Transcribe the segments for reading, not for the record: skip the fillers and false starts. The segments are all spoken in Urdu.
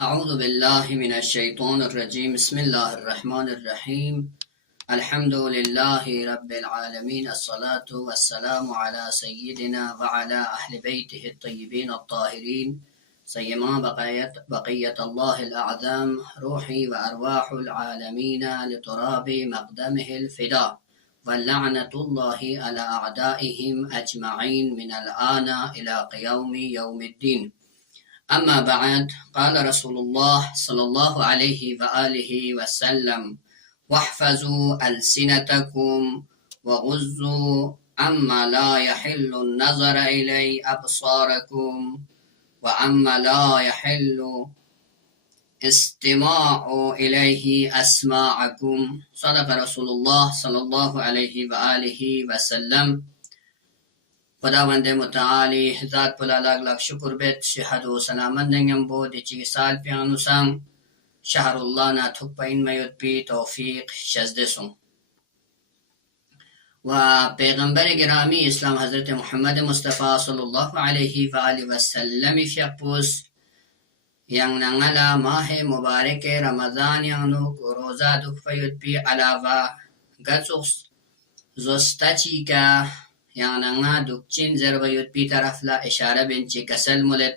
أعوذ بالله من الشيطان الرجيم بسم الله الرحمن الرحيم الحمد لله رب العالمين الصلاة والسلام على سيدنا وعلى أهل بيته الطيبين الطاهرين سيما بقية الله الأعظم روحي وأرواح العالمين لتراب مقدمه الفداء واللعنة الله على أعدائهم أجمعين من الآن إلى قيوم يوم الدين. أما بعد، قال رسول الله صلى الله عليه وآله وسلم: واحفظوا ألسنتكم وغضوا عما لا يحل النظر إليه أبصاركم وعما لا يحل استماع إليه أسماعكم. صدق رسول الله صلى الله عليه وآله وسلم. خداوند متعالی ذات پلا لاگ لاگ شکر بیت شهد و سلامت نگم بود چی سال پیانو سام شهر الله نا تھک پین میود پی توفیق شزدسون و پیغمبر گرامی اسلام حضرت محمد مصطفى صلی الله علیه و آله و سلم فیقپوس yang nangala mahe mubarak Ramadan yang nu roza duk fayud pi alawa gatsus zostachi ka yang nanga dukchin zerbayut pi tarafla ishara binchi kasal mulet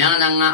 yang nanga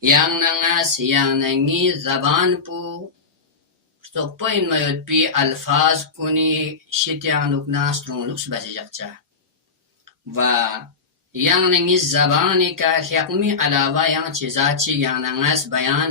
yang nangas yang nangi zaban pu stokpoin mayut pi alfaz kuni shitiang nukna strongluks basi jakcha va yang nangi zabani ka hikmi alawa yang chizachi yang nangas bayan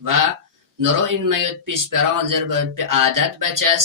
va noro in mayut pi speran zerbat pi adat bachas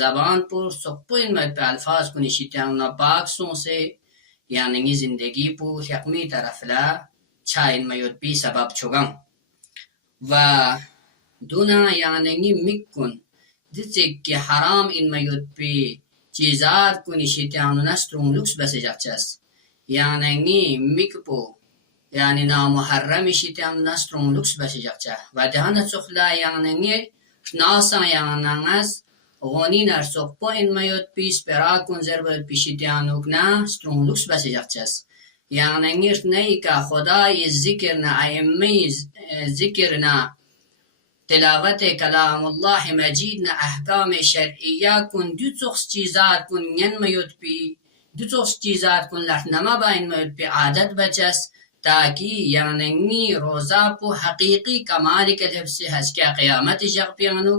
zaban pu stokpoin mayut pi alfaz kuni shitiang na pak son se yang nangi zindagi pu hikmi tarafla chain mayut pi sabab chugam va duna yang nangi mikun dicek ki haram in mayut pi chizat kuni shitianu nastrung lux basi jakchas yang nangi mikpo yani na muharram shitianu nastrung lux basi jakcha va dahana sukhla yang nangi nasa yang nangas غوني نرسوق po in mayut pi spera kun zerbat pi shitianu na strong lux basi jakchas yang nangi nei ka khuda ye zikr na aymi zikr na تلاوت کلام الله مجید نه احکام شرعیه کن دو چوخ چیزات کن ین میود پی دو چوخ چیزات کن لحنما با این میود پی عادت بچس تاکی یعنی روزا پو حقیقی کمالی کتب سے حسکا قیامت جغ پیانو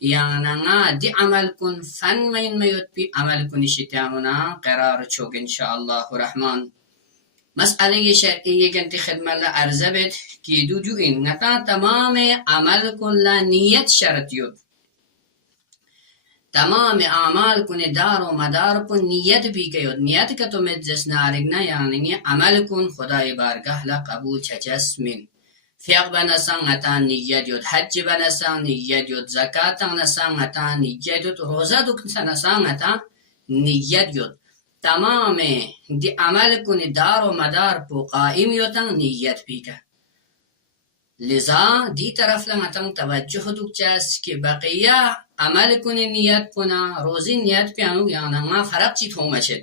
یعنی دی عمل کن فن مین میود پی عمل کن شتیانونا قرار چوک انشاءالله رحمان مسئله شرعیه کنتی خدمت لعرضه بید که دو این نتا تمام عمل کن لنیت شرط یود تمام اعمال کن دار و مدار کن نیت بھی که یود نیت که تو مجلس نارگنا یعنی عمل کن خدای بارگاه لقبول چچس من فیق بنسان نتا نیت یود حج بنسان نیت یود زکاة نسان نتا نیت یود روزه دکن نسان نتا نیت یود تمام دی عمل کنی دار و مدار پو قائم یوتن نیت پیکا لذا دی طرف لمتن توجه دوک چاس که بقیه عمل کنی نیت پونا روزی نیت پیانو یعنی ما فرق چی تومه شد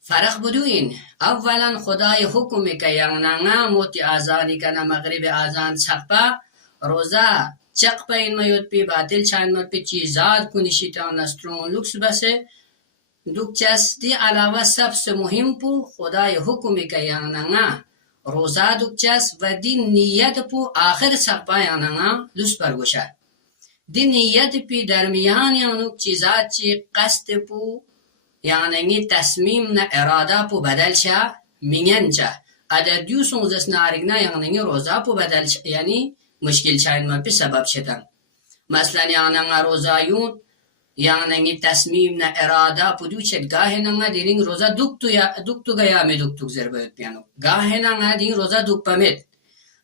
فرق بدوین اولا خدای حکمی که یعنی موتی آزانی کنه مغرب آزان چقپا روزا چقپا این میود پی باطل چاین مد پی چیزاد کنی شیطان نسترون لکس بسه دوکچاس دی علاوه سبس مهم پو خدای حکمی که یعنی روزا دوکچاس و دی نیت پو آخر سقپا یعنی لس برگوشه دی نیت پی درمیان یعنی چیزات چی قصد پو یعنی تصمیم نه اراده پو بدل شا مینین چا ادر دیو سونزس نارگنا یعنی روزا پو بدل شا یعنی مشکل چاین ما پی سبب شدن مثلا یعنی روزا یون یعنی تصمیم نه اراده پدوچت گاهی نگه دیرین روزا دکتو گیا می دکتو زربایت پیانو گاهی نگه دین روزا دک پمید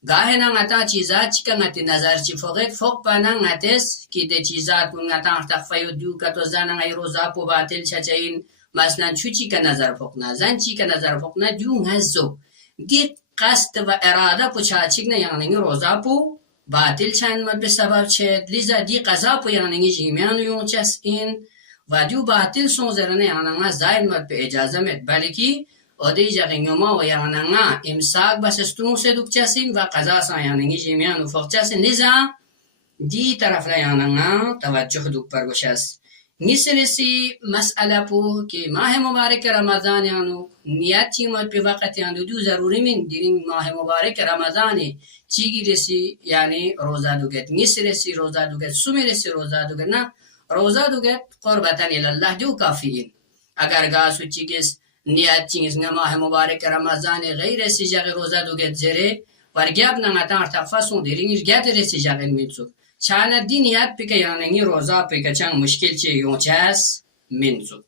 گاهی نگه تا چیزات چی که نگه نظر چی فقط فوق پا نگه تس که ده چیزات کن نگه تا اختفایو دیو که تو زن نگه روزا پو باطل چچین مثلا چو چی که نظر فوق نه زن چی که نظر فوق نه دیو نزو دی قصد و اراده پو چاچیک نه یعنی روزا پو باطل چند مد به سبب چه لیزا دی قضا پو یعنی جیمیان یون چس این و دیو باطل سون زرنه یعنی زاید مد به اجازه مد بلکی ادی جغینما و یعنی امساک بس استون سدوک چسین و قضا سا یعنی جیمیان و فوق چسین لیزا دی طرف لا یعنی توجه دوک پرگوشس نیسرسی مسئله پو که ماه مبارک رمضان یعنی نیت چیمت به وقت یعنی دو ضروری من دیرین ماه مبارک رمضان چیگی رسی یعنی روزه دوگت نیسرسی روزه دوگت سومی رسی روزه دوگت نه روزه دوگت قربتن الله دو کافیین اگر گاسو چیگیس نیت چیگیس ماه مبارک رمضان غیر رسی جغ روزه دوگت زره ورگیب نمتن ارتفاسون دیرینش گد رسی جغ میتسو چانه دی نیت پیکه یعنی روزا پیکه چند مشکل چی یون چس منزو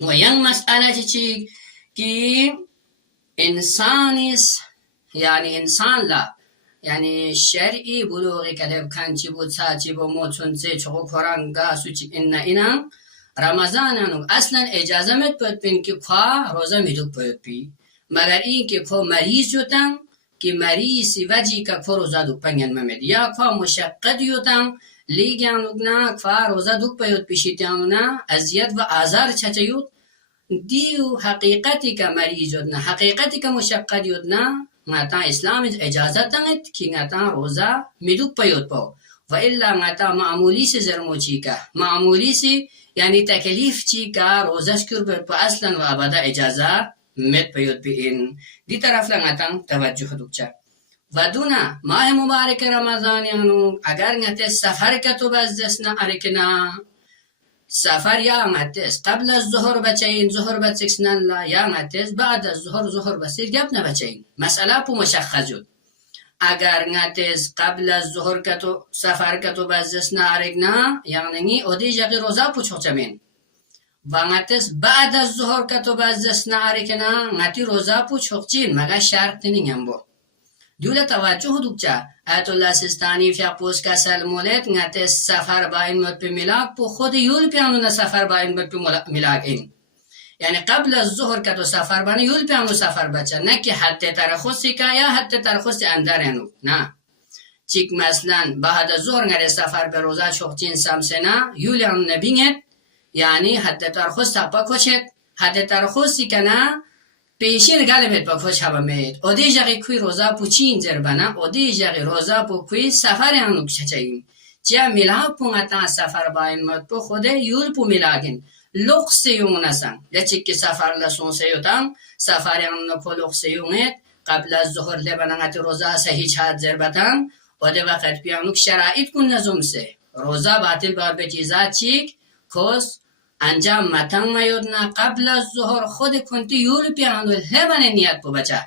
و ین مسئله چی که انسانیس یعنی انسان لا یعنی شرعی بلوغی کلب کنچی بود ساچی بود موتون سی چقو کرانگا سوچی اینا رمضان انو اصلا اجازه مت باید بین که که روزا میدوک باید بی مگر این که که مریض جوتن که مریضی وجی که روزا دوک پنگن ممید یا که مشقت یوتن لیگیانوک نا که روزا دوک باید پیشیتیانو نا ازیاد و آزار چچیوت دیو حقیقتی که مریض یود نا حقیقتی که مشقت یود نا ngata islam اجازه تنت که ngata روزا میدوک باید با و الا ngata معمولی سی زرموچی که معمولی سی یعنی تکلیف چی که روزش کر باید با اصلا و ابدا اجازه مت باید بی این دی طرف لنگتن توجه دوکچه و دونا ماه مبارک رمضان یعنی اگر ngata سفر کتو بزدسنا ارکنا سفر یا متس قبل الظهر بچین ظهر بچکسنن لا یا متس بعد الظهر ظهر بسیر گپ نه بچین مسئله پو مشخص شد اگر متس قبل الظهر کتو سفر کتو بزدسنا ارگنا یعنی اودی جگی روزا پو چوچمین و متس بعد الظهر کتو بزدسنا ارگنا متی روزا پو چوچین مگه شرط نیم بو دوله توجه دوکچه آیت الله سیستانی فیاپوس که سلمولت نت سفر باین مد به ملاک پو خود یول پیانو سفر باین مد به ملاک این یعنی قبل از ظهر که تو سفر بانی یول پیانو سفر بچه نه که حتی ترخصی که یا حتی ترخصی اندر اینو نه چیک مثلا بعد از ظهر نره سفر به روزا چوکچین سمسنا یول هم نبینید یعنی حتی ترخص تپا کچید حتی ترخصی که نه پیشین گلمت با خوش هبمید اودی جگی کوی روزا پو چین زربنا اودی جگی روزا پو کوی سفر انو کچچین جا ملاق پو غتا سفر باین مد پو خوده یول پو ملاقین لقص یونسن لچی که سفر لسون سیوتن سفر انو پو لقص یونت قبل از ظهر لبنانت روزا صحیح چهت زربتن اودی وقت پیانوک شرائط کن نظم سه روزا باطل بار به چیزات چیک کس انجام متن میودنا قبل از ظهر خود کنتی یول پیانو لبن نیت پو بچه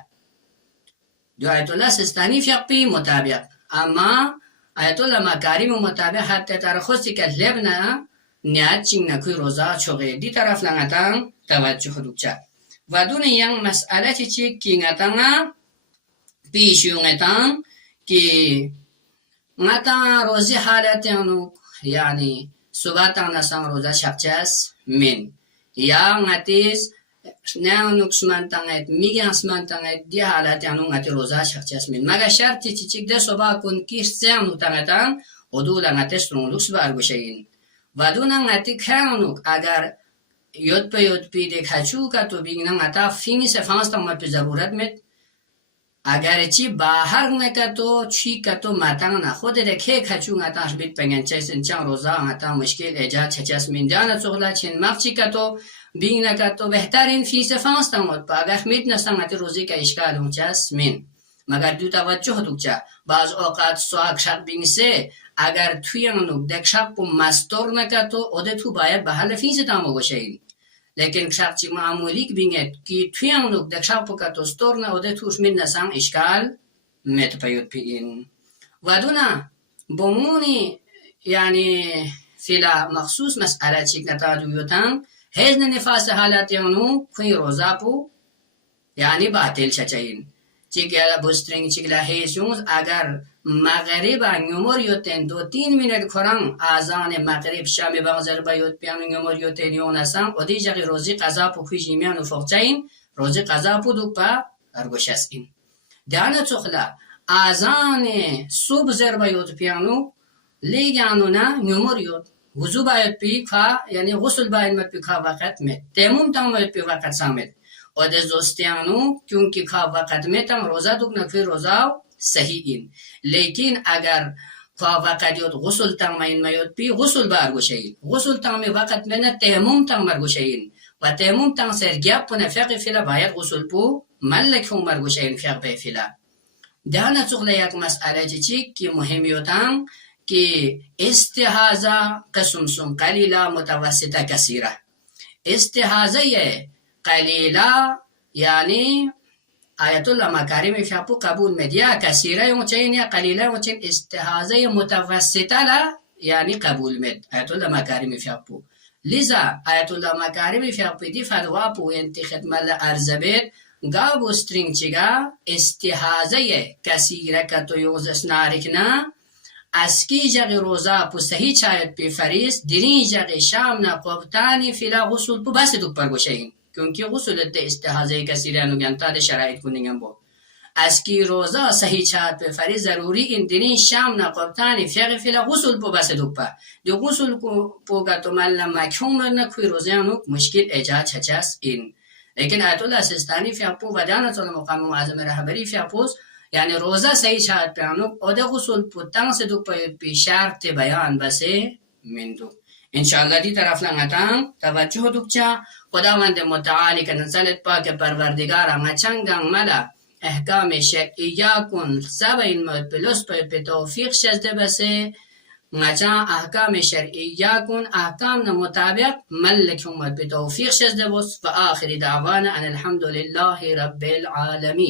دو آیت الله سستانی فیقی مطابق اما آیت الله مکاریم مطابق حتی ترخصی که لبن نیت چین نکوی روزا چوغی دی طرف لنگتن توجه دوکچه و دون ینگ مسئله چی که نگتن پیشیونگتن که نگتن روزی حالت یعنی صبح نسان روزا شبچس من یا نتیز نه نکسمان تنگید میگن اسمان تنگید دی حالت نتی روزا شبچس من مگه شرطی چیک ده صبح کن کیش سیانو تنگتن و دو لنتیس رون لکس برگوشین و دو نتی کنونک اگر یود پی ده کچو که تو بگیرن نتا فینی سفانس تنگید پی ضرورت مید اگر چی باهر نکتو چی کتو ماتن نخود رکه کچو نتاش بیت پنگن چیسن چند روزا نتا مشکل ایجاد چچس من جان سوغلا چین مخ چی کتو بین نکتو بهترین فیس فانس تمود با اگر میت نستن نتی روزی که اشکال هم چس من مگر دو توجه دوکچه باز اوقات سواک شق بینسه اگر توی انو دک شق پو مستور نکتو اوده تو باید به حل فیس تامو گوشهین لیکن شخصی معمولی که بینید که توی اونو دکشاق پکت و ستور نه اوده توش من نسان اشکال میت پیود پیین و دونا بمونی یعنی فیلا مخصوص مسئله چیک نتا دویوتن هزن نفاس حالت اونو کوئی روزا پو یعنی باطل چچین چیک بسترینگ چیک لحیسیونز اگر مغرب نمور یوتن 2-3 منت کرن آزان مغرب شام بغزر بیوت پیان نمور یوتن یونسان و دی جگی روزی قضا پو خوی جیمیان و فوقچین روزی قضا پو دوک پا ارگوشس این دانا تخلا آزان صبح زربا یود پیانو لیگانو نا نمور یود وضو باید پی که یعنی غسل باید مت پی که وقت می تیمم تام باید پی وقت سامد و ده زوستیانو کیونکه که وقت می تام روزا دوک نکوی روزا صحیح این لیکن اگر که وقت یود غسل تام این میود پی غسل بارگوشه این غسل تام وقت می نه تیمم تام مرگوشه این و تیمم تام سرگیاب پونه فقه فیلا باید غسل پو ملک هم مرگوشه این فقه فیلا دانا تغلا یک مسئله چی که مهمیوتان که استحاضه قسم سن قلیله متوسطه کثیره استحاضه قلیله یعنی آیت الله مکارم شاپو قبول مدیا کثیره یوچین یا قلیله یوچین استحاضه متوسطه لا یعنی قبول مد آیت الله مکارم شاپو لذا آیت الله مکارم شاپو دی فتوا پو انتی خدمت ارزبید گابو سترینگ چیگا استحاضه کثیره کتو یوزس نارکنا اسکی جغ روزا پو صحیح چایت پی فریس درین جغ شام نا قبطانی فیلا غسل پو بس دوک پر گوشهین کیونکه غسل ده استحاضه کثیره نو گنتا ده شرایط کننگم بو اسکی روزا صحیح چایت پی فریس ضروری این درین شام نا قبطانی فیلا غسل پو بس دوک پا دو غسل پو گتو مل مکهوم نکوی روزیانو مشکل ایجاد چچاس این لیکن آیت الله سیستانی فیاپو و دانت مقام معظم رهبری فیاپوس یعنی روزه صحیح شاید پیانو او ده غسل پوتان سے دو پی شرط بیان بسه مندو انشاءالله دی طرف لنگتان توجه دوکچا خداوند متعالی که نزلت پاک پروردگار مچنگان ملا احکام شرعیه کن سبین موت پلس پی توفیق شزده بسه مچا احکام شرعیه کن احکام مطابق ملک همت بتوفیق شزده بس و آخر دعوانا ان الحمد لله رب العالمين.